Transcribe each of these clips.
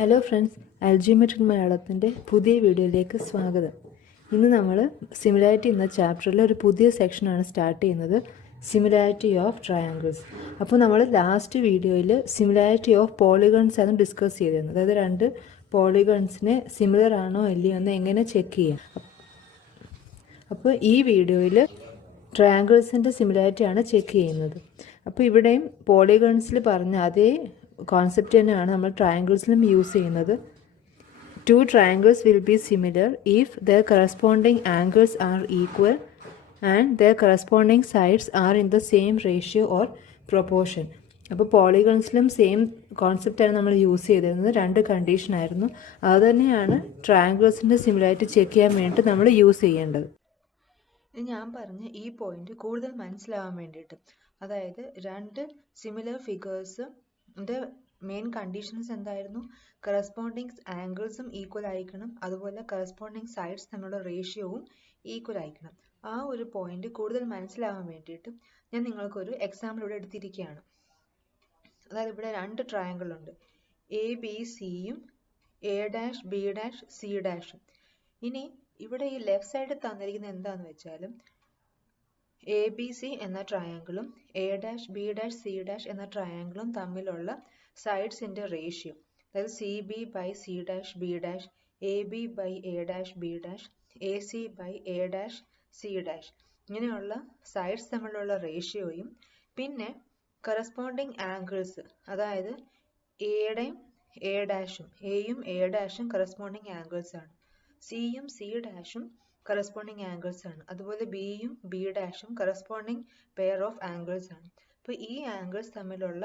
Hello friends, അൽജിയോമെട്രിക് മലയാളത്തിൻ്റെ പുതിയ വീഡിയോയിലേക്ക് സ്വാഗതം. ഇന്ന് നമ്മൾ സിമിലാരിറ്റി എന്ന ചാപ്റ്ററിൽ ഒരു പുതിയ സെക്ഷനാണ് സ്റ്റാർട്ട് ചെയ്യുന്നത്, സിമിലാരിറ്റി ഓഫ് ട്രയാങ്കിൾസ്. അപ്പോൾ നമ്മൾ ലാസ്റ്റ് വീഡിയോയിൽ സിമിലാരിറ്റി ഓഫ് പോളിഗൺസ് ആണ് ഡിസ്കസ് ചെയ്തിരുന്നത്. അതായത് രണ്ട് പോളിഗൺസിനെ സിമിലർ ആണോ അല്ലയോ എന്ന് എങ്ങനെ ചെക്ക് ചെയ്യാം. അപ്പോൾ ഈ വീഡിയോയിൽ ട്രയാങ്കിൾസിൻ്റെ സിമിലാരിറ്റിയാണ് ചെക്ക് ചെയ്യുന്നത്. അപ്പോൾ ഇവിടെയും പോളിഗൺസിൽ പറഞ്ഞ അതേ കോൺസെപ്റ്റ് തന്നെയാണ് നമ്മൾ ട്രയാങ്കിൾസിലും യൂസ് ചെയ്യുന്നത്. To triangles will be similar if their corresponding angles are equal and their corresponding sides are in the same ratio or proportion. അപ്പോൾ പോളിഗൺസിലും സെയിം കോൺസെപ്റ്റാണ് നമ്മൾ യൂസ് ചെയ്തിരുന്നത്. രണ്ട് കണ്ടീഷനായിരുന്നു. അതുതന്നെയാണ് ട്രയാങ്കിൾസിൻ്റെ സിമിലാരിറ്റി ചെക്ക് ചെയ്യാൻ വേണ്ടി നമ്മൾ യൂസ് ചെയ്യേണ്ടത്. ഞാൻ പറഞ്ഞ ഈ പോയിന്റ് കൂടുതൽ മനസ്സിലാവാൻ വേണ്ടിയിട്ട്, അതായത് രണ്ട് സിമിലർ ഫിഗേഴ്സിൻ്റെ മെയിൻ കണ്ടീഷൻസ് എന്തായിരുന്നു? കറസ്പോണ്ടിങ് ആംഗിൾസും ഈക്വൽ ആയിരിക്കണം, അതുപോലെ കറസ്പോണ്ടിങ് സൈഡ്സ് തമ്മിലുള്ള റേഷ്യോവും ഈക്വൽ ആയിരിക്കണം. ആ ഒരു പോയിന്റ് കൂടുതൽ മനസ്സിലാവാൻ വേണ്ടിയിട്ട് ഞാൻ നിങ്ങൾക്കൊരു എക്സാമ്പിൾ ഇവിടെ എടുത്തിരിക്കുകയാണ്. അതായത് ഇവിടെ രണ്ട് ട്രയാങ്കിൾ ഉണ്ട്, എ ബി സിയും A dash B dash C ഡാഷും. ഇനി ഇവിടെ ഈ ലെഫ്റ്റ് സൈഡ് തന്നിരിക്കുന്നത് എന്താന്ന് വെച്ചാൽ എ ബി സി എന്ന ട്രയാങ്കിളും A dash B dash C dash എന്ന ട്രയാങ്കിളും തമ്മിലുള്ള സൈഡ്സിന്റെ റേഷ്യോ, അതായത് C B by C dash B dash, A B by A dash B dash, A C by A dash C dash, ഇങ്ങനെയുള്ള sides തമ്മിലുള്ള റേഷ്യോയും പിന്നെ കറസ്പോണ്ടിങ് ആംഗിൾസ്, അതായത് എയുടെയും എ ഡാഷും, എയും എ ഡാഷും കറസ്പോണ്ടിങ് ആംഗിൾസ് ആണ്, സിയും സി ഡാഷും കറസ്പോണ്ടിങ് ആംഗിൾസ് ആണ്, അതുപോലെ ബിയും ബി ഡാഷും കറസ്പോണ്ടിങ് പെയർ ഓഫ് ആംഗിൾസ് ആണ്. അപ്പോൾ ഈ ആംഗിൾസ് തമ്മിലുള്ള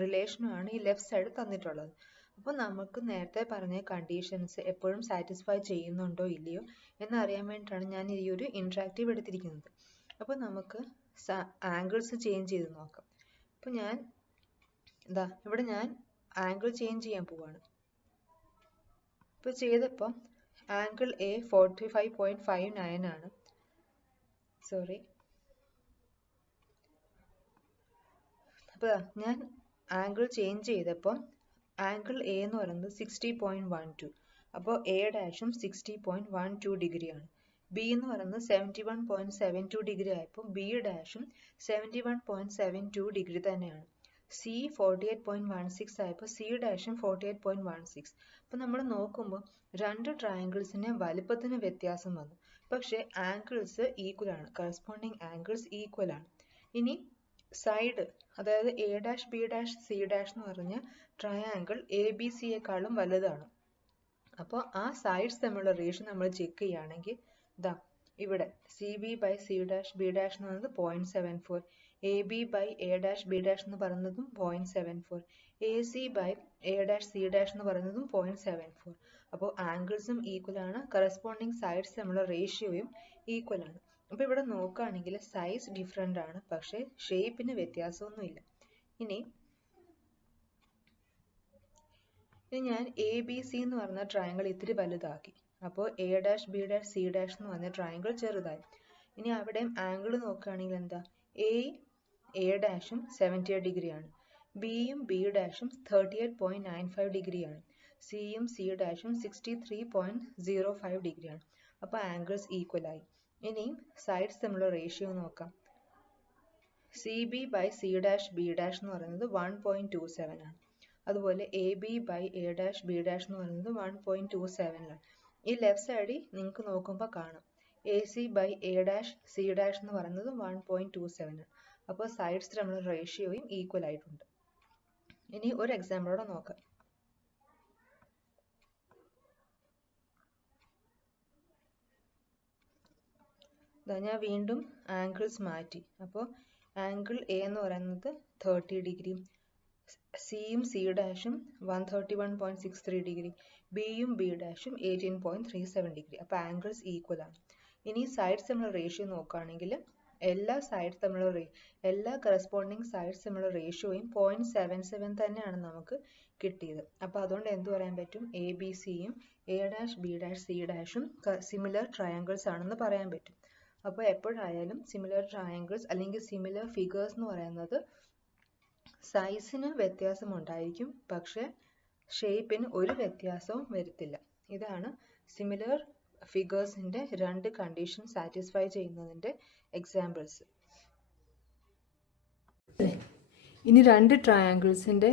റിലേഷനുമാണ് ഈ ലെഫ്റ്റ് സൈഡ് തന്നിട്ടുള്ളത്. അപ്പോൾ നമുക്ക് നേരത്തെ പറഞ്ഞ കണ്ടീഷൻസ് എപ്പോഴും സാറ്റിസ്ഫൈ ചെയ്യുന്നുണ്ടോ ഇല്ലയോ എന്നറിയാൻ വേണ്ടിയിട്ടാണ് ഞാൻ ഈ ഒരു ഇൻട്രാക്റ്റീവ് എടുത്തിരിക്കുന്നത്. അപ്പോൾ നമുക്ക് ആംഗിൾസ് ചേഞ്ച് ചെയ്ത് നോക്കാം. അപ്പോൾ ഇവിടെ ഞാൻ ആംഗിൾ ചേഞ്ച് ചെയ്യാൻ പോവാണ്. ഇപ്പോൾ ചെയ്തപ്പോൾ ആംഗിൾ എ 45.59 ആണ്. അപ്പോൾ ഞാൻ ആംഗിൾ ചേഞ്ച് ചെയ്തപ്പോൾ ആംഗിൾ എ എന്ന് പറയുന്നത് 60.12, അപ്പോൾ എ ഡാഷും 60.12 ഡിഗ്രിയാണ്. ബി എന്ന് പറയുന്നത് 71.72 ഡിഗ്രി ആയപ്പോൾ ബി ഡാഷും 71.72 ഡിഗ്രി തന്നെയാണ്. സി 48.16 ആയപ്പോൾ സി ഡാഷും 48.16. അപ്പോൾ നമ്മൾ നോക്കുമ്പോൾ രണ്ട് ട്രയാങ്കിൾസിന് വലുപ്പത്തിന് വ്യത്യാസം വന്നു, പക്ഷേ ആംഗിൾസ് ഈക്വൽ ആണ്, കറസ്പോണ്ടിങ് ആംഗിൾസ് ഈക്വൽ ആണ്. ഇനി സൈഡ്, അതായത് A dash B dash C dash എന്ന് പറഞ്ഞ ട്രയാങ്കിൾ എ ബി സിയെക്കാളും വലുതാണ്. അപ്പോൾ ആ സൈഡ്സ് തമ്മിലുള്ള റേഷ്യോ നമ്മൾ ചെക്ക് ചെയ്യുകയാണെങ്കിൽ ഇവിടെ C B by C dash B dash എന്ന് പറയുന്നത് 0.74, A B by A dash B dash എന്ന് പറയുന്നതും 0.74, A C by A dash C dash എന്ന് പറയുന്നതും 0.74. അപ്പോൾ ആംഗിൾസും ഈക്വൽ ആണ്, കറസ്പോണ്ടിങ് സൈഡ്സ് തമ്മിലുള്ള റേഷ്യോയും ഈക്വൽ ആണ്. അപ്പോൾ ഇവിടെ നോക്കുകയാണെങ്കിൽ സൈസ് ഡിഫറെൻ്റ് ആണ്, പക്ഷേ ഷേപ്പിന് വ്യത്യാസമൊന്നുമില്ല. ഇനി ഞാൻ എ ബി സി എന്ന് പറഞ്ഞ ട്രയാങ്കിൾ ഇത്തിരി വലുതാക്കി, അപ്പോൾ A dash B dash C dash എന്ന് പറഞ്ഞ ട്രയാങ്കിൾ ചെറുതായി. ഇനി അവിടെയും ആംഗിൾ നോക്കുകയാണെങ്കിൽ എ ഡാഷും 78 ഡിഗ്രിയാണ്, ബിയും ബി ഡാഷും 38.95 ഡിഗ്രിയാണ്, സിയും സി ഡാഷും 63.05 ഡിഗ്രിയാണ്. അപ്പോൾ ആംഗിൾസ് ഈക്വൽ ആയി. ഇനിയും സൈഡ്സ് തമ്മിലുള്ള റേഷ്യോ നോക്കാം. C B by C dash B dash എന്ന് പറയുന്നത് 1.27 ആണ്, അതുപോലെ A B by A dash B dash എന്ന് പറയുന്നത് 1.27 ആണ്. ഈ ലെഫ്റ്റ് സൈഡിൽ നിങ്ങൾക്ക് നോക്കുമ്പോൾ കാണാം A C by A dash C dash എന്ന് പറയുന്നത് 1.27 ആണ്. അപ്പോൾ സൈഡ്സ് തമ്മിലുള്ള റേഷ്യോയും ഈക്വൽ ആയിട്ടുണ്ട്. ഇനി ഒരു എക്സാമ്പിളോടെ നോക്കാം. ഞാൻ വീണ്ടും ആംഗിൾസ് മാറ്റി. അപ്പോൾ ആംഗിൾ എ എന്ന് പറയുന്നത് 30 ഡിഗ്രി, സിയും സി ഡാഷും 131.63 ഡിഗ്രി, ബിയും ബി ഡാഷും 18.37 ഡിഗ്രി. അപ്പോൾ ആംഗിൾസ് ഈക്വൽ ആണ്. ഇനി സൈഡ്സ് തമ്മിലുള്ള റേഷ്യോ നോക്കുകയാണെങ്കിൽ എല്ലാ കറസ്പോണ്ടിങ് സൈഡ്സ് തമ്മിലുള്ള റേഷ്യോയും 0.77 തന്നെയാണ് നമുക്ക് കിട്ടിയത്. അപ്പോൾ അതുകൊണ്ട് എന്ത് പറയാൻ പറ്റും? എ ബി സിയും A dash B dash C ഡാഷും സിമിലർ ട്രയാങ്കിൾസ് ആണെന്ന് പറയാൻ പറ്റും. അപ്പോൾ എപ്പോഴായാലും സിമിലർ ട്രയാങ്കിൾസ് അല്ലെങ്കിൽ സിമിലർ ഫിഗേഴ്സ് എന്ന് പറയുന്നത് സൈസിന് വ്യത്യാസമുണ്ടായിരിക്കും, പക്ഷേ ഷേപ്പിന് ഒരു വ്യത്യാസവും വരുത്തില്ല. ഇതാണ് സിമിലർ ഫിഗേഴ്സിൻ്റെ രണ്ട് കണ്ടീഷൻ സാറ്റിസ്ഫൈ ചെയ്യുന്നതിൻ്റെ എക്സാമ്പിൾസ്. ഇനി രണ്ട് ട്രയാങ്കിൾസിൻ്റെ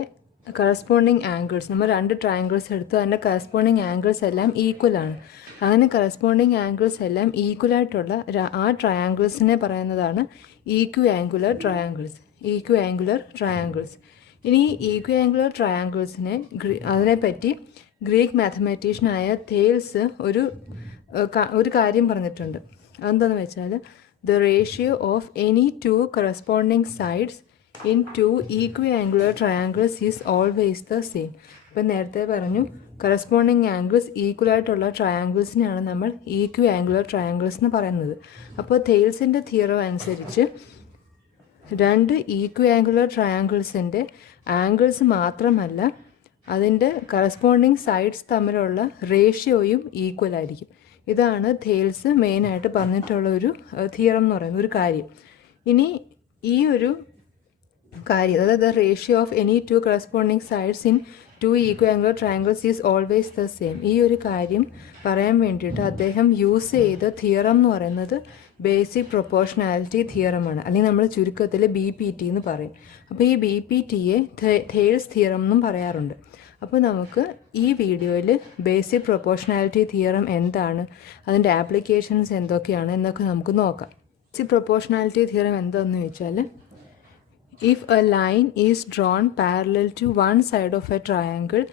കറസ്പോണ്ടിങ് ആംഗിൾസ്, നമ്മൾ രണ്ട് ട്രയാങ്കിൾസ് എടുത്തു, അതിൻ്റെ കറസ്പോണ്ടിങ് ആംഗിൾസ് എല്ലാം ഈക്വൽ ആണ്. അങ്ങനെ കറസ്പോണ്ടിങ് ആംഗിൾസ് എല്ലാം ഈക്വൽ ആയിട്ടുള്ള ആ ട്രയാങ്കിൾസിനെ പറയുന്നതാണ് ഈക്വി ആംഗുലർ ട്രയാങ്കിൾസ്. ഇനി ഈക്വി ആംഗുലർ ട്രയാങ്കിൾസിനെ അതിനെപ്പറ്റി ഗ്രീക്ക് മാത്തമാറ്റീഷ്യനായ തേൽസ് ഒരു കാര്യം പറഞ്ഞിട്ടുണ്ട്. അതെന്താണെന്ന് വെച്ചാൽ, the ratio of any two corresponding sides in two equiangular triangles is always the same. ഇപ്പം നേരത്തെ പറഞ്ഞു, കറസ്പോണ്ടിങ് ആംഗിൾസ് ഈക്വൽ ആയിട്ടുള്ള ട്രയാങ്കിൾസിനെയാണ് നമ്മൾ ഈക്വി ആംഗുലർ ട്രയാങ്കിൾസ് എന്ന് പറയുന്നത്. അപ്പോൾ തേൽസിൻ്റെ തിയറം അനുസരിച്ച് രണ്ട് ഈക്വി ആംഗുലർ ട്രയാങ്കിൾസിൻ്റെ ആംഗിൾസ് മാത്രമല്ല, അതിൻ്റെ കറസ്പോണ്ടിങ് സൈഡ്സ് തമ്മിലുള്ള റേഷ്യോയും ഈക്വൽ ആയിരിക്കും. ഇതാണ് തേൽസ് മെയിനായിട്ട് പറഞ്ഞിട്ടുള്ള ഒരു തിയറം എന്ന് പറയുന്ന ഒരു കാര്യം. ഇനി ഈ ഒരു കാര്യം, അതായത് the ratio of any two corresponding sides in two equal angular triangles is always the same, ഈ ഒരു കാര്യം പറയാൻ വേണ്ടിയിട്ട് അദ്ദേഹം യൂസ് ചെയ്ത തിയറം എന്ന് പറയുന്നത് ബേസിക് പ്രൊപ്പോർഷണാലിറ്റി തിയറമാണ്, അല്ലെങ്കിൽ നമ്മൾ ചുരുക്കത്തിൽ BPT എന്ന് പറയും. അപ്പോൾ ഈ BPTയെ തേൽസ് തിയറം എന്നും പറയാറുണ്ട്. അപ്പോൾ നമുക്ക് ഈ വീഡിയോയിൽ ബേസിക് പ്രൊപ്പോർഷണാലിറ്റി തിയറം എന്താണ്, അതിൻ്റെ ആപ്ലിക്കേഷൻസ് എന്തൊക്കെയാണ് എന്നൊക്കെ നമുക്ക് നോക്കാം. ബേസിക് പ്രൊപ്പോർഷണാലിറ്റി തിയറം എന്താണെന്ന് ചോദിച്ചാൽ, if a line is drawn parallel to one side of a triangle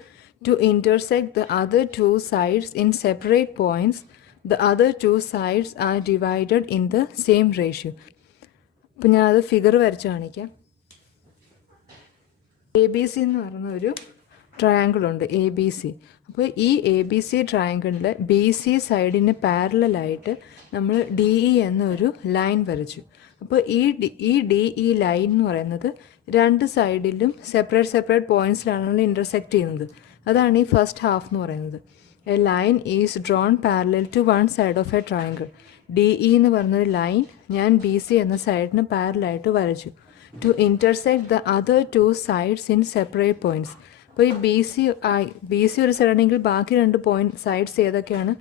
to intersect the other two sides in separate points, the other two sides are divided in the same ratio. അപ്പോൾ ഞാനത് figure വരച്ച് കാണിക്കാം. ABC എന്ന് പറയുന്ന ഒരു triangle ഉണ്ട്, ABC. അപ്പോൾ ഈ ABC ട്രയാങ്കിളിൻ്റെ BC സൈഡിന് പാരലായിട്ട് നമ്മൾ DE എന്നൊരു ലൈൻ വരച്ചു. അപ്പോൾ ഈ DE ലൈൻ എന്ന് പറയുന്നത് രണ്ട് സൈഡിലും സെപ്പറേറ്റ് പോയിൻറ്റ്സിലാണ് ഇൻ്റർസെക്റ്റ് ചെയ്യുന്നത്. അതാണ് ഈ ഫസ്റ്റ് ഹാഫ് എന്ന് പറയുന്നത്. A line is drawn parallel to one side of a triangle. DE എന്ന് പറയുന്നൊരു ലൈൻ ഞാൻ BC എന്ന സൈഡിന് പാരലായിട്ട് വരച്ചു. To intersect the other two sides in separate points. അപ്പോൾ ഈ BC ഒരു സൈഡാണെങ്കിൽ ബാക്കി രണ്ട് സൈഡ്സ് ഏതൊക്കെയാണ്?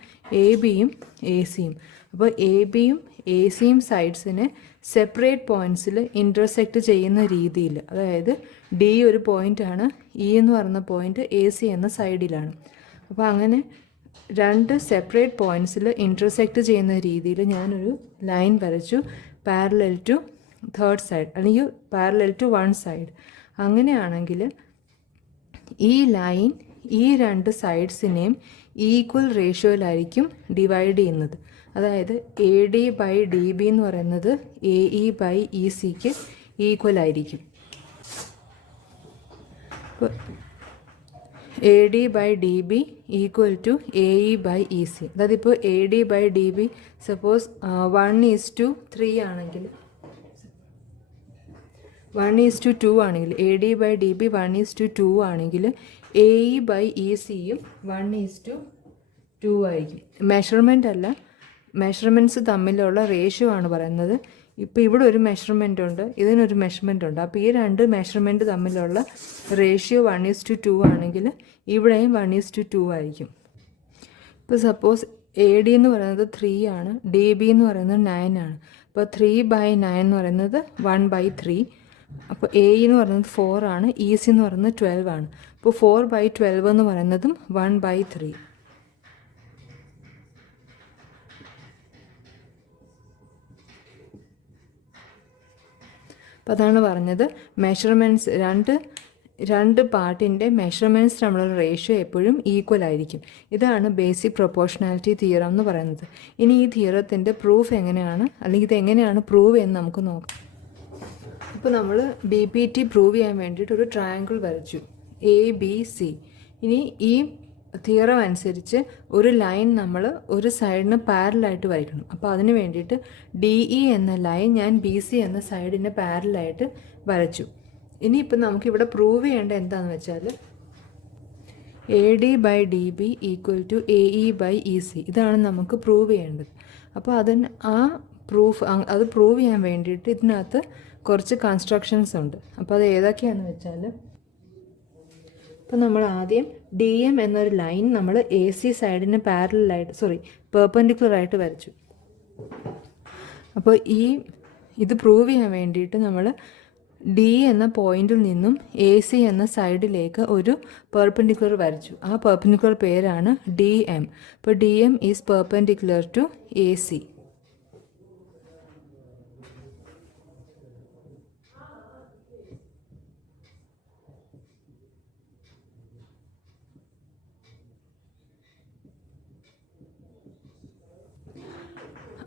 ABയും ACയും. അപ്പോൾ ABയും ACയും സൈഡ്സിനെ സെപ്പറേറ്റ് പോയിൻറ്റ്സിൽ ഇൻ്റർസെക്റ്റ് ചെയ്യുന്ന രീതിയിൽ, അതായത് D ഒരു പോയിൻ്റാണ്, E എന്ന് പറയുന്ന പോയിൻ്റ് AC എന്ന സൈഡിലാണ്. അപ്പോൾ അങ്ങനെ രണ്ട് സെപ്പറേറ്റ് പോയിൻറ്റ്സിൽ ഇൻ്റർസെക്റ്റ് ചെയ്യുന്ന രീതിയിൽ ഞാനൊരു ലൈൻ വരച്ചു, പാരലൽ ടു തേർഡ് സൈഡ് അല്ലെങ്കിൽ പാരലൽ ടു വൺ സൈഡ്. അങ്ങനെയാണെങ്കിൽ ഈ ലൈൻ ഈ രണ്ട് സൈഡ്സിനെയും ഈക്വൽ റേഷ്യോയിലായിരിക്കും ഡിവൈഡ് ചെയ്യുന്നത്. അതായത് AD/DB എന്ന് പറയുന്നത് AE/ECക്ക് ഈക്വൽ ആയിരിക്കും. അപ്പോൾ AD/DB ഈക്വൽ ടു AE/EC. അതായത് ഇപ്പോൾ AD/DB സപ്പോസ് 1:3 ആണെങ്കിൽ, 1:2 ആണെങ്കിൽ, AD/DB 1:2 ആണെങ്കിൽ AE/ECയും 1:2 ആയിരിക്കും. മെഷർമെൻ്റ് അല്ല, മെഷർമെൻറ്റ്സ് തമ്മിലുള്ള റേഷ്യോ ആണ് പറയുന്നത്. ഇപ്പോൾ ഇവിടെ ഒരു മെഷർമെൻ്റ് ഉണ്ട്, ഇതിനൊരു മെഷർമെൻ്റ് ഉണ്ട്. അപ്പോൾ ഈ രണ്ട് മെഷർമെൻറ്റ് തമ്മിലുള്ള റേഷ്യോ 1:2 ആണെങ്കിൽ ഇവിടെയും 1:2 ആയിരിക്കും. ഇപ്പോൾ സപ്പോസ് AD എന്ന് പറയുന്നത് 3 ആണ്, DB എന്ന് പറയുന്നത് 9 ആണ്. അപ്പോൾ 3/9 എന്ന് പറയുന്നത് 1/3. അപ്പോൾ AE എന്ന് പറയുന്നത് 4 ആണ്, EC എന്ന് പറയുന്നത് 12 ആണ്. അപ്പോൾ 4/12 എന്ന് പറയുന്നതും 1/3. അപ്പോൾ അതാണ് പറഞ്ഞത്, മെഷർമെൻറ്റ്സ് രണ്ട് പാർട്ടിൻ്റെ മെഷർമെൻറ്റ്സ് തമ്മിലുള്ള റേഷ്യോ എപ്പോഴും ഈക്വൽ ആയിരിക്കും. ഇതാണ് ബേസിക് പ്രൊപ്പോർഷണാലിറ്റി തിയറം എന്ന് പറയുന്നത്. ഇനി ഈ തിയറത്തിൻ്റെ പ്രൂഫ് എങ്ങനെയാണ്, അല്ലെങ്കിൽ ഇത് എങ്ങനെയാണ് പ്രൂവ് എന്ന് നമുക്ക് നോക്കാം. ഇപ്പോൾ നമ്മൾ BPT പ്രൂവ് ചെയ്യാൻ വേണ്ടിയിട്ട് ഒരു ട്രയാങ്കിൾ വരച്ചു, ABC. ഇനി ഈ തിയറം അനുസരിച്ച് ഒരു ലൈൻ നമ്മൾ ഒരു സൈഡിന് പാരലായിട്ട് വരയ്ക്കണം. അപ്പോൾ അതിന് വേണ്ടിയിട്ട് DE എന്ന ലൈൻ ഞാൻ BC എന്ന സൈഡിന് പാരലായിട്ട് വരച്ചു. ഇനിയിപ്പോൾ നമുക്കിവിടെ പ്രൂവ് ചെയ്യേണ്ട എന്താണെന്ന് വെച്ചാൽ AD/DB ഈക്വൽ ടു AE/EC. ഇതാണ് നമുക്ക് പ്രൂവ് ചെയ്യേണ്ടത്. അപ്പോൾ അത് പ്രൂവ് ചെയ്യാൻ വേണ്ടിയിട്ട് ഇതിനകത്ത് കുറച്ച് കൺസ്ട്രക്ഷൻസ് ഉണ്ട്. അപ്പോൾ അത് ഏതൊക്കെയാണെന്ന് വെച്ചാൽ, അപ്പോൾ നമ്മൾ ആദ്യം ഡി എം എന്നൊരു ലൈൻ നമ്മൾ എ സി സൈഡിന് പെർപെൻഡിക്കുലർ ആയിട്ട് വരച്ചു. അപ്പോൾ ഇത് പ്രൂവ് ചെയ്യാൻ വേണ്ടിയിട്ട് നമ്മൾ ഡി എന്ന പോയിന്റിൽ നിന്നും എ സി എന്ന സൈഡിലേക്ക് ഒരു പെർപെൻഡിക്കുലർ വരച്ചു. ആ പെർപെൻഡിക്കുലർ പേരാണ് ഡി എം. അപ്പോൾ D M is perpendicular to A C.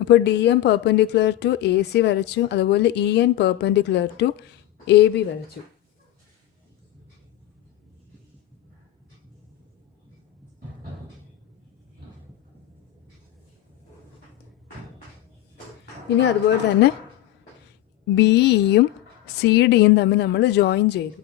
അപ്പോൾ D M perpendicular to A C വരച്ചു, അതുപോലെ E N perpendicular to A B വരച്ചു. ഇനി അതുപോലെ തന്നെ ബി ഇയും സി ഡിയും തമ്മിൽ നമ്മൾ ജോയിൻ ചെയ്തു.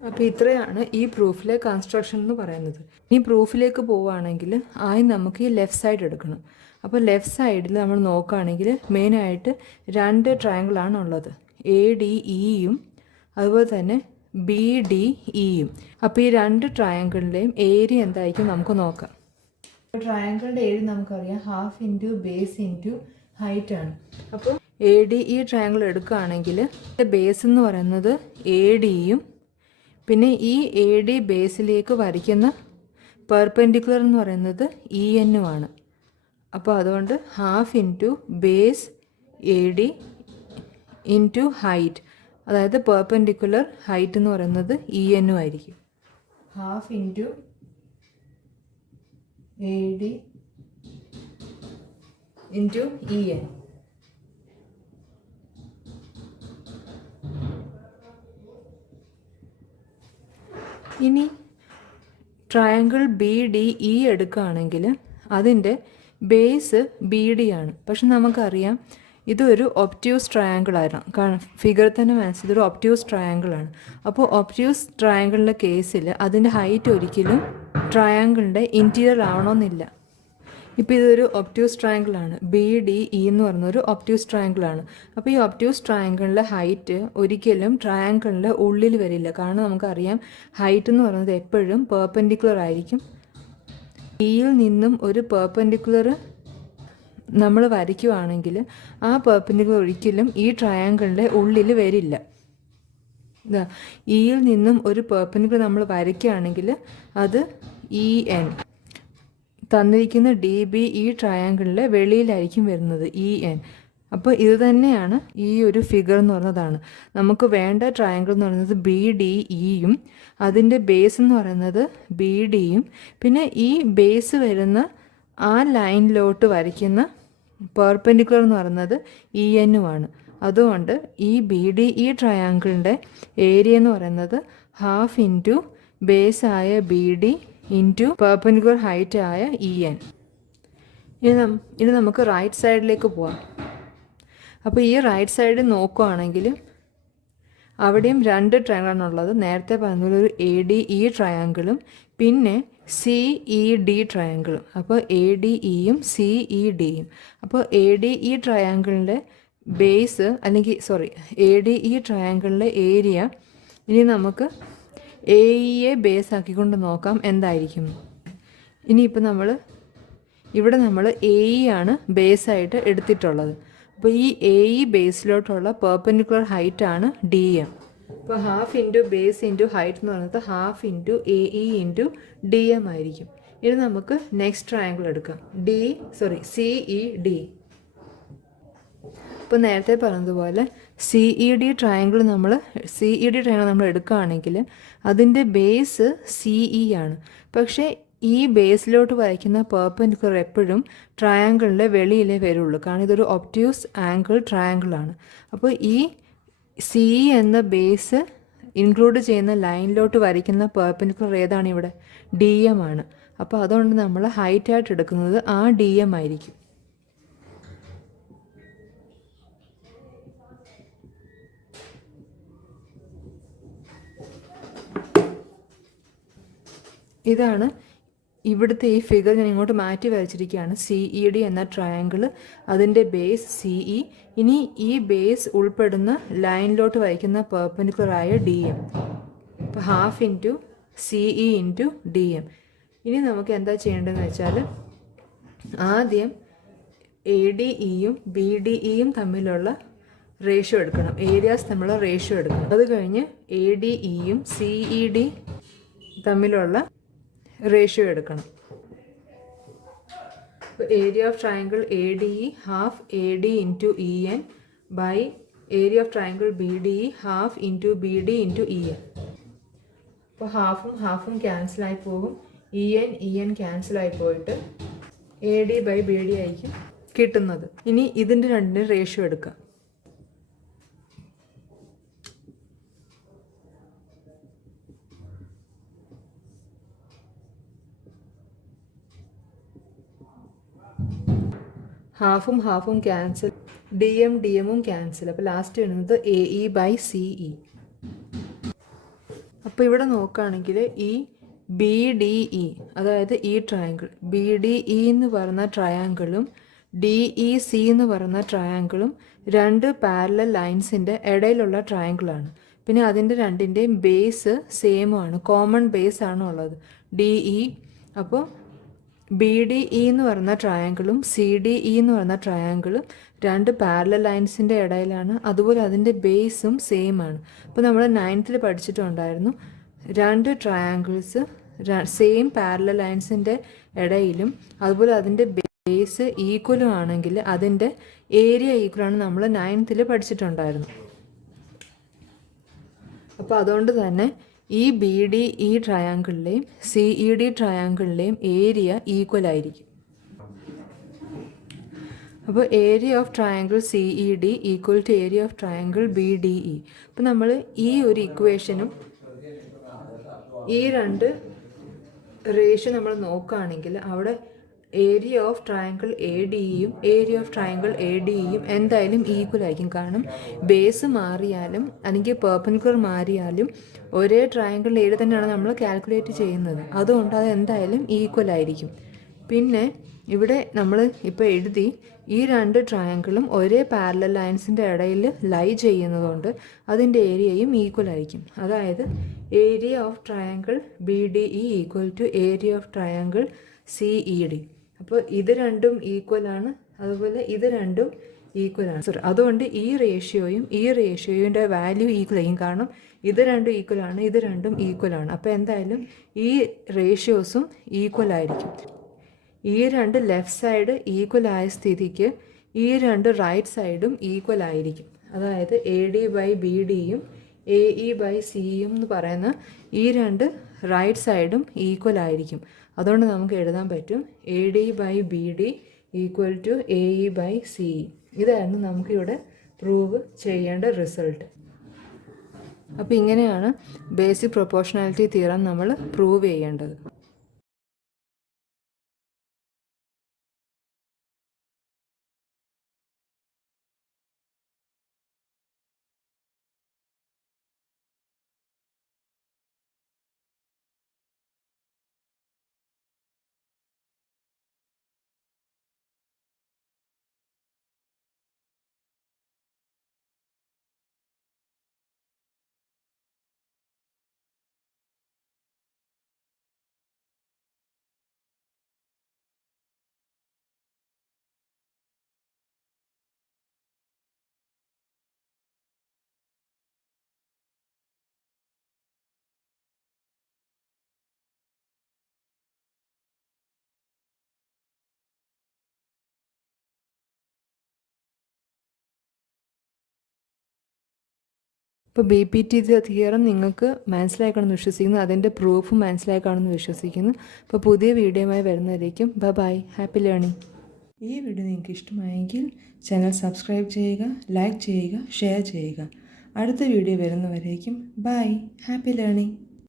അപ്പോൾ ഇത്രയാണ് ഈ പ്രൂഫിലെ കൺസ്ട്രക്ഷൻ എന്ന് പറയുന്നത്. ഈ പ്രൂഫിലേക്ക് പോവുകയാണെങ്കിൽ ആദ്യം നമുക്ക് ഈ ലെഫ്റ്റ് സൈഡ് എടുക്കണം. അപ്പോൾ ലെഫ്റ്റ് സൈഡിൽ നമ്മൾ നോക്കുകയാണെങ്കിൽ മെയിനായിട്ട് 2 ട്രയാങ്കിളാണ് ഉള്ളത്, എ ഡി ഇയും അതുപോലെ തന്നെ ബി ഡി ഇയും. അപ്പോൾ ഈ 2 ട്രയാങ്കിളിൻ്റെയും ഏരിയ എന്തായിരിക്കും നമുക്ക് നോക്കാം. ട്രയാങ്കിളിൻ്റെ ഏരിയ നമുക്കറിയാം half into base into height ആണ്. അപ്പോൾ എ ഡി ഇ ട്രയാങ്കിൾ എടുക്കുകയാണെങ്കിൽ ബേസ് എന്ന് പറയുന്നത് എ ഡിയും പിന്നെ ഈ എ ഡി ബേസിലേക്ക് വരയ്ക്കുന്ന പെർപെൻഡിക്കുലർ എന്ന് പറയുന്നത് ഇ എന്നുമാണ്. അപ്പോൾ അതുകൊണ്ട് half into base A D into height, അതായത് പെർപെൻഡിക്കുലർ ഹൈറ്റ് എന്ന് പറയുന്നത് ഇ എന്നും ആയിരിക്കും. Half into A D into E N. ഇനി ട്രയാങ്കിൾ ബി ഡി ഇ എടുക്കുകയാണെങ്കിൽ അതിൻ്റെ ബേസ് ബി ഡി ആണ്. പക്ഷെ നമുക്കറിയാം ഇതൊരു ഒബ്റ്റ്യൂസ് ട്രയാങ്കിളായിരുന്നു. കാരണം ഫിഗർ തന്നെ മനസ്സിൽ ഇതൊരു ഒബ്റ്റ്യൂസ് ട്രയാങ്കിളാണ്. അപ്പോൾ ഒബ്റ്റ്യൂസ് ട്രയാങ്കിളിൻ്റെ കേസിൽ അതിൻ്റെ ഹൈറ്റ് ഒരിക്കലും ട്രയാങ്കിളിൻ്റെ ഇൻറ്റീരിയർ ആവണമെന്നില്ല. ഇപ്പോൾ ഇതൊരു ഒബ്റ്റ്യൂസ് ട്രയാങ്കിളാണ്, ബി ഡി ഇ എന്ന് പറയുന്നൊരു ഒബ്റ്റ്യൂസ് ട്രയാങ്കിളാണ്. അപ്പോൾ ഈ ഒബ്റ്റ്യൂസ് ട്രയാങ്കിളിൻ്റെ ഹൈറ്റ് ഒരിക്കലും ട്രയാങ്കിളിൻ്റെ ഉള്ളിൽ വരില്ല. കാരണം നമുക്കറിയാം ഹൈറ്റ് എന്ന് പറയുന്നത് എപ്പോഴും പെർപെൻഡിക്കുലർ ആയിരിക്കും. ഇയിൽ നിന്നും ഒരു പെർപെൻഡിക്കുലർ നമ്മൾ വരയ്ക്കുകയാണെങ്കിൽ ആ പെർപെൻഡിക്കുലർ ഒരിക്കലും ഈ ട്രയാങ്കിളിൻ്റെ ഉള്ളിൽ വരില്ല. ഇതാ ഇയിൽ നിന്നും ഒരു പെർപെൻഡിക്കുലർ നമ്മൾ വരയ്ക്കുകയാണെങ്കിൽ അത് ഇ എൻ തന്നിരിക്കുന്ന ഡി ബി ഈ ട്രയാങ്കിളിൻ്റെ വെളിയിലായിരിക്കും വരുന്നത്, ഇ എൻ. അപ്പോൾ ഇത് തന്നെയാണ് ഈ ഒരു ഫിഗർ എന്ന് പറയുന്നതാണ്. നമുക്ക് വേണ്ട ട്രയാങ്കിൾ എന്ന് പറയുന്നത് ബി ഡി ഇയും അതിൻ്റെ ബേസ് എന്ന് പറയുന്നത് ബി ഡിയും പിന്നെ ഈ ബേസ് വരുന്ന ആ ലൈനിലോട്ട് വരയ്ക്കുന്ന പെർപെൻഡിക്കുലർ എന്ന് പറയുന്നത് ഇ എന്നുമാണ്. അതുകൊണ്ട് ഈ ബി ഡി ഇ ട്രയാങ്കിളിൻ്റെ ഏരിയ എന്ന് പറയുന്നത് ഹാഫ് ഇൻറ്റു ബേസ് ആയ B D into perpendicular height ആയ ഇ എൻ. ഇനി നമുക്ക് റൈറ്റ് സൈഡിലേക്ക് പോവാം. അപ്പോൾ ഈ റൈറ്റ് സൈഡ് നോക്കുകയാണെങ്കിൽ അവിടെയും 2 ട്രയാങ്കിളാണുള്ളത്. നേരത്തെ പറഞ്ഞ ഒരു എ ഡി ഇ ട്രയാങ്കിളും പിന്നെ സി ഇ ഡി ട്രയാങ്കിളും. അപ്പോൾ എ ഡി ഇയും സി ഇ ഡിയും. അപ്പോൾ എ ഡി ഇ ട്രയാങ്കിളിൻ്റെ ബേസ് എ ഡി ഇ ട്രയാങ്കിളിൻ്റെ ഏരിയ ഇനി നമുക്ക് എ ഇയെ ബേസ് ആക്കിക്കൊണ്ട് നോക്കാം എന്തായിരിക്കും. ഇനിയിപ്പോൾ ഇവിടെ നമ്മൾ എ ഇ ആണ് ബേസായിട്ട് എടുത്തിട്ടുള്ളത്. അപ്പോൾ ഈ എ ഇ ബേസിലോട്ടുള്ള പെർപെൻഡിക്കുലർ ഹൈറ്റ് ആണ് ഡി എം. അപ്പോൾ half into base into height എന്ന് പറയുന്നത് half into A E into D M ആയിരിക്കും. ഇനി നമുക്ക് നെക്സ്റ്റ് ട്രയാങ്കിൾ എടുക്കാം, സി ഇ ഡി. ഇപ്പോൾ നേരത്തെ പറഞ്ഞതുപോലെ സി ഇ ഡി ട്രയാങ്കിൾ നമ്മൾ എടുക്കുകയാണെങ്കിൽ അതിൻ്റെ ബേസ് സി ഇ ആണ്. പക്ഷേ ഈ ബേസിലോട്ട് വരയ്ക്കുന്ന പെർപെൻഡിക്കുലർ എപ്പോഴും ട്രയാങ്കിളിൻ്റെ വെളിയിലേ വരുള്ളൂ. കാരണം ഇതൊരു ഒബ്റ്റ്യൂസ് ആംഗിൾ ട്രയാങ്കിളാണ്. അപ്പോൾ ഈ സി എന്ന ബേസ് ഇൻക്ലൂഡ് ചെയ്യുന്ന ലൈനിലോട്ട് വരയ്ക്കുന്ന പെർപെൻഡിക്കുലർ ഏതാണ് ഇവിടെ? ഡി എം ആണ്. അപ്പോൾ അതുകൊണ്ട് നമ്മൾ ഹൈറ്റായിട്ട് എടുക്കുന്നത് ആ ഡി എം ആയിരിക്കും. ഇതാണ് ഇവിടുത്തെ ഈ ഫിഗർ ഞാൻ ഇങ്ങോട്ട് മാറ്റി വരച്ചിരിക്കുകയാണ്. CED എന്ന ട്രയാങ്കിൾ, അതിൻ്റെ ബേസ് CE. ഇനി ഈ ബേസ് ഉൾപ്പെടുന്ന ലൈനിലോട്ട് വരയ്ക്കുന്ന പെർപെൻഡിക്കുലറായ DM. അപ്പോൾ 1/2 ഇൻറ്റു CE ഇൻറ്റു DM. ഇനി നമുക്ക് എന്താ ചെയ്യേണ്ടതെന്ന് വെച്ചാൽ ആദ്യം ADEയും BDEയും തമ്മിലുള്ള റേഷ്യോ എടുക്കണം, ഏരിയാസ് തമ്മിലുള്ള റേഷ്യോ എടുക്കണം. അത് കഴിഞ്ഞ് ADEയും CED തമ്മിലുള്ള റേഷ്യോ എടുക്കണം. Area of triangle ADE 1/2 AD into EN by area of triangle BDE 1/2 into BD into EN. അപ്പോൾ 1/2 ക്യാൻസലായി പോകും, EN ക്യാൻസലായി പോയിട്ട് AD ബൈ BD ആയിരിക്കും കിട്ടുന്നത്. ഇനി ഇതിൻ്റെ രണ്ടിൻ്റെ റേഷ്യോ എടുക്കാം. ഹാഫും ക്യാൻസൽ, DMഉം ക്യാൻസൽ. അപ്പോൾ ലാസ്റ്റ് വരുന്നത് AE ബൈ CE. അപ്പോൾ ഇവിടെ നോക്കുകയാണെങ്കിൽ ഈ BDE, അതായത് ഈ ട്രയാങ്കിൾ BDE എന്ന് പറയുന്ന ട്രയാങ്കിളും DEC എന്ന് പറയുന്ന ട്രയാങ്കിളും രണ്ട് പാരലൽ ലൈൻസിൻ്റെ ഇടയിലുള്ള ട്രയാങ്കിളാണ്. പിന്നെ അതിൻ്റെ രണ്ടിൻ്റെയും ബേസ് സെയിമാണ്, കോമൺ ബേസ് ആണ് ഉള്ളത് DE. അപ്പോൾ BDE എന്ന് പറയുന്ന ട്രയാങ്കിളും CDE എന്ന് പറയുന്ന ട്രയാങ്കിളും രണ്ട് പാരലൽ ലൈൻസിൻ്റെ ഇടയിലാണ്. അതുപോലെ അതിൻ്റെ ബേസും സെയിം ആണ്. അപ്പോൾ നമ്മൾ 9th പഠിച്ചിട്ടുണ്ടായിരുന്നു, രണ്ട് ട്രയാങ്കിൾസ് സെയിം പാരലൽ ലൈൻസിൻ്റെ ഇടയിലും അതുപോലെ അതിൻ്റെ ബേസ് ഈക്വലും ആണെങ്കിൽ അതിൻ്റെ ഏരിയ ഈക്വലാണ് നമ്മൾ 9th പഠിച്ചിട്ടുണ്ടായിരുന്നു. അപ്പോൾ അതുകൊണ്ട് തന്നെ ഈ BDE ട്രയാങ്കിളിലെയും CED ട്രയാങ്കിളിലെയും ഏരിയ ഈക്വൽ ആയിരിക്കും. അപ്പോൾ area of triangle CED equal to area of triangle BDE. അപ്പോൾ നമ്മൾ ഈ ഒരു ഇക്വേഷനും ഈ രണ്ട് റേഷ്യോ നമ്മൾ നോക്കുകയാണെങ്കിൽ അവിടെ ഏരിയ ഓഫ് ട്രയാങ്കിൾ ADEയും ഏരിയ ഓഫ് ട്രയാങ്കിൾ ADEയും എന്തായാലും ഈക്വൽ ആയിരിക്കും. കാരണം ബേസ് മാറിയാലും അല്ലെങ്കിൽ പെർപെൻഡിക്കുലർ മാറിയാലും ഒരേ ട്രയാങ്കിൾ ഏരിയ തന്നെയാണ് നമ്മൾ കാൽക്കുലേറ്റ് ചെയ്യുന്നത്. അതുകൊണ്ട് അത് എന്തായാലും ഈക്വൽ ആയിരിക്കും. പിന്നെ ഇവിടെ നമ്മൾ ഇപ്പോൾ എഴുതി ഈ രണ്ട് ട്രയാങ്കിളും ഒരേ പാരലൽ ലൈൻസിൻ്റെ ഇടയിൽ ലൈ ചെയ്യുന്നതുകൊണ്ട് അതിൻ്റെ ഏരിയയും ഈക്വൽ ആയിരിക്കും. അതായത് area of triangle BDE equal to area of triangle CED. അപ്പോൾ ഇത് രണ്ടും ഈക്വലാണ്, അതുപോലെ ഇത് രണ്ടും ഈക്വലാണ്. അതുകൊണ്ട് ഈ റേഷ്യോയുടെ വാല്യൂ ഈക്വൽ ആയിരിക്കും. കാരണം ഇത് രണ്ടും ഈക്വലാണ്, ഇത് രണ്ടും ഈക്വലാണ്. അപ്പോൾ എന്തായാലും ഈ റേഷ്യോസും ഈക്വൽ ആയിരിക്കും. ഈ രണ്ട് ലെഫ്റ്റ് സൈഡ് ഈക്വൽ ആയ സ്ഥിതിക്ക് ഈ രണ്ട് റൈറ്റ് സൈഡും ഈക്വൽ ആയിരിക്കും. അതായത് AD ബൈ BDയും AE ബൈ CEയും എന്ന് പറയുന്ന ഈ രണ്ട് റൈറ്റ് സൈഡും ഈക്വൽ ആയിരിക്കും. അതുകൊണ്ട് നമുക്ക് എഴുതാൻ പറ്റും AD by BD equal to AE by CE. ഇതായിരുന്നു നമുക്കിവിടെ പ്രൂവ് ചെയ്യേണ്ട റിസൾട്ട്. അപ്പോൾ ഇങ്ങനെയാണ് ബേസിക് പ്രൊപ്പോർഷണാലിറ്റി തിയറം നമ്മൾ പ്രൂവ് ചെയ്യേണ്ടത്. ഇപ്പോൾ BPT തിയറം നിങ്ങൾക്ക് മനസ്സിലാക്കണമെന്ന് വിശ്വസിക്കുന്നു, അതിൻ്റെ പ്രൂഫും മനസ്സിലാക്കണമെന്ന് വിശ്വസിക്കുന്നു. അപ്പോൾ പുതിയ വീഡിയോയുമായി വരുന്നവരേക്കും ബൈ, ഹാപ്പി ലേണിംഗ്. ഈ വീഡിയോ നിങ്ങൾക്ക് ഇഷ്ടമായെങ്കിൽ ചാനൽ സബ്സ്ക്രൈബ് ചെയ്യുക, ലൈക്ക് ചെയ്യുക, ഷെയർ ചെയ്യുക. അടുത്ത വീഡിയോ വരുന്നവരേക്കും ബൈ, ഹാപ്പി ലേണിംഗ്.